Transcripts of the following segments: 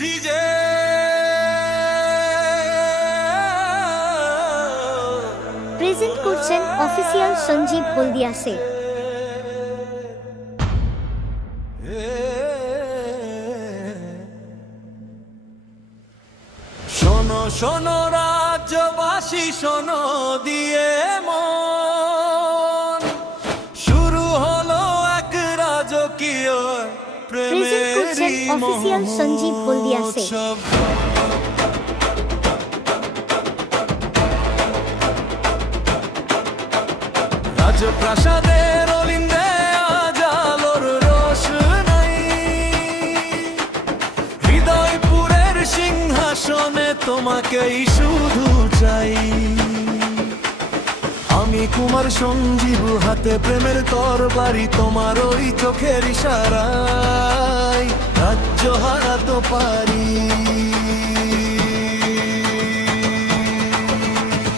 DJ present করছেন official Sanjeev হলদিয়া সে। শোনো শোনো রাজ্যবাসী, শোনো দিয়ে মন, শুরু হলো এক রাজকীয় প্রেজেন্ট করছেন প্রেমের অফিসিয়াল সঞ্জীব হলদিয়া সে। মহোৎসব। রাজপ্রাসাদের অলিন্দে আজ আলোর রোশনাই, হৃদয়পুরের সিংহাসনে তোমাকেই শুধু চাই। আমি কুমার সঞ্জীব, হাতে প্রেমের তরবারি, তোমার ওই চোখের ইশারায় রাজ্য হারাতে পারি।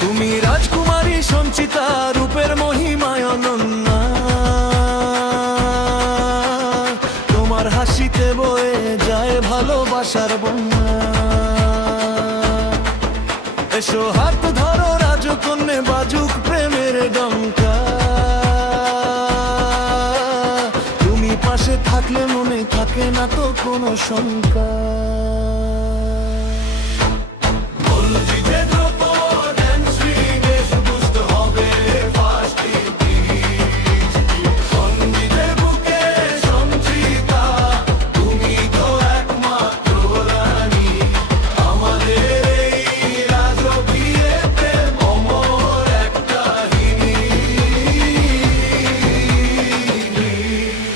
তুমি রাজকুমারী সঞ্চিতা, রূপের মহিমায় অনন্যা, তোমার হাসিতে বয়ে যায় ভালোবাসার বন্যা। এসো হাত ধরো রাজকন্যে, বাজুক প্রেমের ডঙ্কা, তুমি পাশে থাকলে মনে থাকে না তো কোনো শঙ্কা।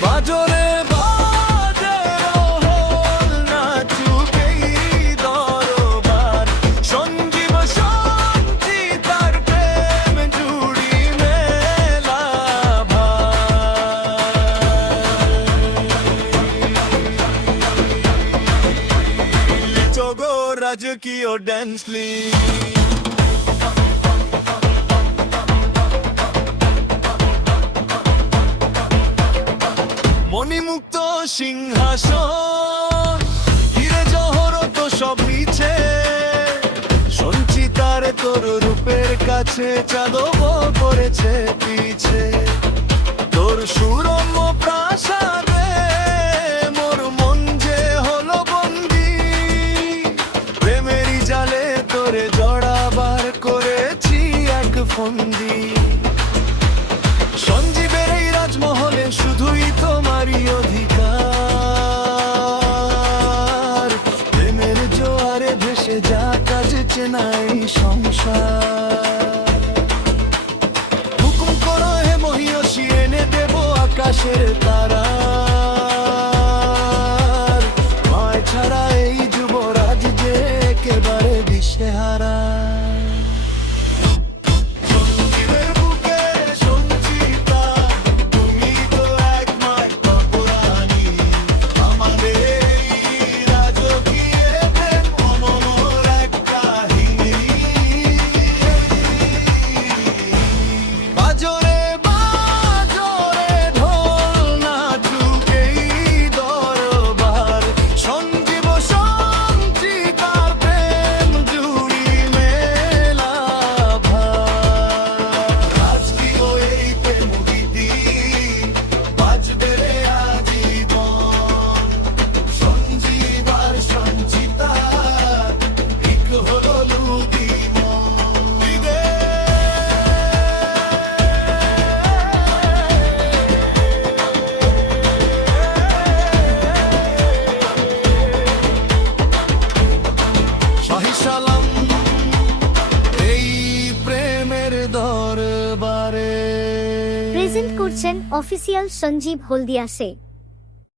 বাজরে বাজে রোল নাচুকেই দরবার, সঞ্জীব সঞ্চিতার প্রেম জুড়ি মেলা ভার। চগো রাজকীয় ড্যান্স লিগ, মণিমুক্ত সিংহাসন, হিরে জহরত সব নিচে, সঞ্চিতার তোর রূপের কাছে চাঁদব করেছে পিছে। তোর সুরম্য প্রাসাদে মোর মন যে হলো বন্দি, প্রেমেরই জালে তোরে জড়াবার করেছি এক ফন্দি। সঞ্জীবের এই রাজমহলে শুধুই তোমারই অধিকার, প্রেমের জোয়ারে ভেসে যা কাজ চেনাই সংসার। হুকুম করো হে মহিয়সী, এনে দেব আকাশের তারা, মায় ছাড়া এই যুবরাজ যে একেবারে দিশেহারা। সালাম এই প্রেমের দরবারে। প্রেজেন্ট করছেন অফিসিয়াল সঞ্জীব হলদিয়া সে।